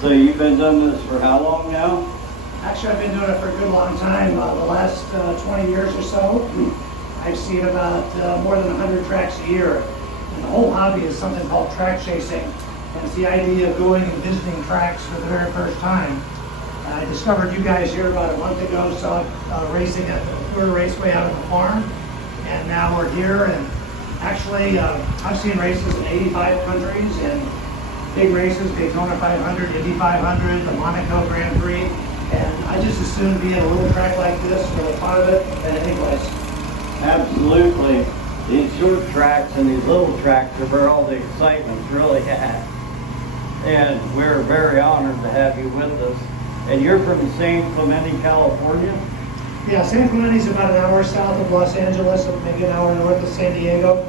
So you've been doing this for how long now? Actually, I've been doing it for a good long time, the last 20 years or so. I've seen about more than 100 tracks a year. And the whole hobby is something called track chasing. And it's the idea of going and visiting tracks for the very first time. I discovered you guys here about a month ago, saw racing at the Tour Raceway out of the farm. And now we're here, and actually I've seen races in 85 countries and big races, Daytona 500, Indy 500, the Monaco Grand Prix. And I just as soon be at a little track like this for the fun of it than any place. Absolutely. These short tracks and these little tracks are where all the excitement's really at. And we're very honored to have you with us. And you're from San Clemente, California? Yeah, San Clemente is about an hour south of Los Angeles, and maybe an hour north of San Diego.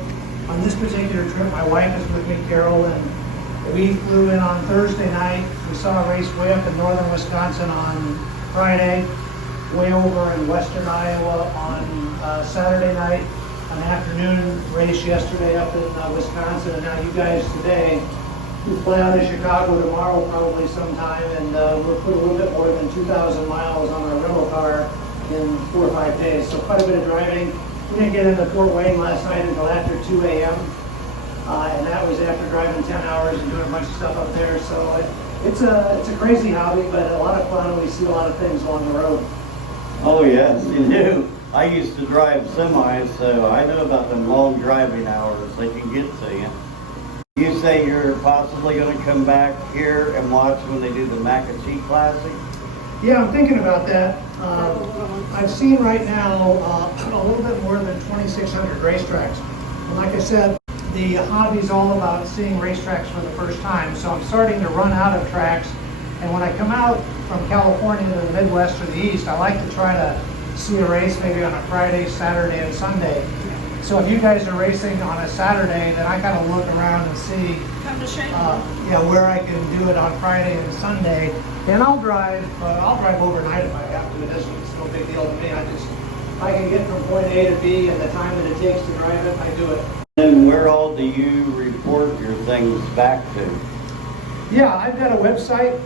On this particular trip, my wife is with me, Carol, and we flew in on Thursday night. We saw a race way up in northern Wisconsin on Friday, way over in western Iowa on Saturday night, an afternoon race yesterday up in Wisconsin, and now you guys today. We fly out of Chicago tomorrow probably sometime, and we'll put a little bit more than 2,000 miles on our rental car in 4 or 5 days. So quite a bit of driving. We didn't get into Fort Wayne last night until after 2 a.m. And that was after driving 10 hours and doing a bunch of stuff up there. So it's a crazy hobby, but a lot of fun, and we see a lot of things along the road. Oh yes, you do. I used to drive semis, so I know about them long driving hours they can get to you. You say you're possibly going to come back here and watch when they do the Mac and Cheese Classic? Yeah, I'm thinking about that. I've seen right now a little bit more than 2,600 racetracks. And like I said, the hobby's all about seeing racetracks for the first time. So I'm starting to run out of tracks. And when I come out from California to the Midwest or the East, I like to try to see a race maybe on a Friday, Saturday, and Sunday. So if you guys are racing on a Saturday, then I kind of look around and see where I can do it on Friday and Sunday. And I'll drive overnight if I have to. It's no big deal to me. I can get from point A to B in the time that it takes to drive it, I do it. And where all do you report your things back to? Yeah, I've got a website.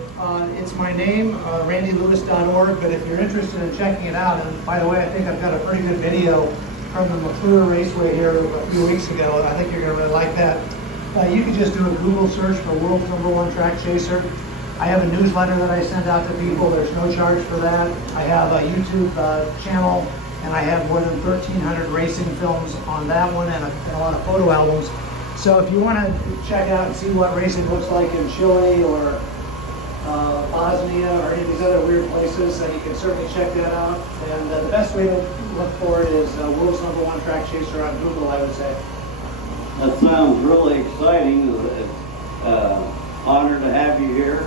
It's my name, randylewis.org, but if you're interested in checking it out, and by the way, I think I've got a pretty good video from the McClure Raceway here a few weeks ago, and I think you're going to really like that. You can just do a Google search for World's #1 Trackchaser. I have a newsletter that I send out to people. There's no charge for that. I have a YouTube channel, and I have more than 1,300 racing films on that one and a lot of photo albums. So if you want to check out and see what racing looks like in Chile or Bosnia or any of these other weird places, then you can certainly check that out. And the best way to look for it is World's #1 Trackchaser on Google, I would say. That sounds really exciting. Honored to have you here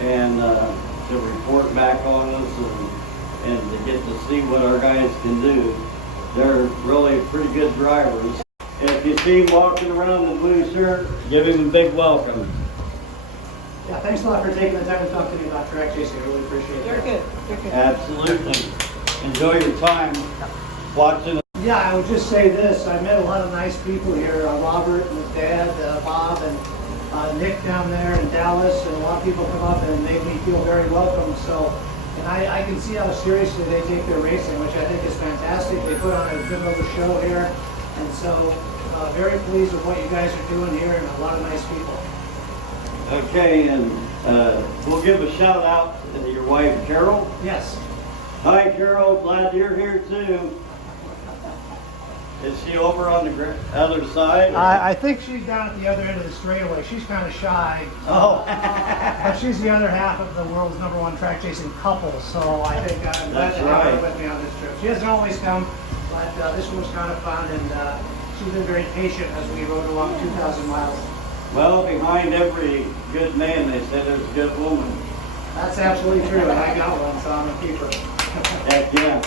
and to report back on us and to get to see what our guys can do. They're really pretty good drivers. If you see him walking around in the blue shirt, give him a big welcome. Yeah, thanks a lot for taking the time to talk to me about Trackchaser. I really appreciate it. You're good. You're good. Absolutely. Enjoy your time watching. Yeah, I would just say this. I met a lot of nice people here. Robert and his dad, Bob, and Nick down there in Dallas. And a lot of people come up and make me feel very welcome. So, and I can see how seriously they take their racing, which I think is fantastic. They put on a good little show here. And so, very pleased with what you guys are doing here and a lot of nice people. Okay, and we'll give a shout out to your wife, Carol. Yes. Hi, Carol. Glad you're here too. Is she over on the other side? I think she's down at the other end of the straightaway. She's kind of shy. Oh. But she's the other half of the world's #1 track chasing couple. So I think I'm glad to have her with me on this trip. She doesn't always come, but this one was kind of fun, and she's been very patient as we rode along 2,000 miles. Well, behind every good man, they say there's a good woman. That's absolutely true, and I got one, so I'm a keeper. Heck yeah.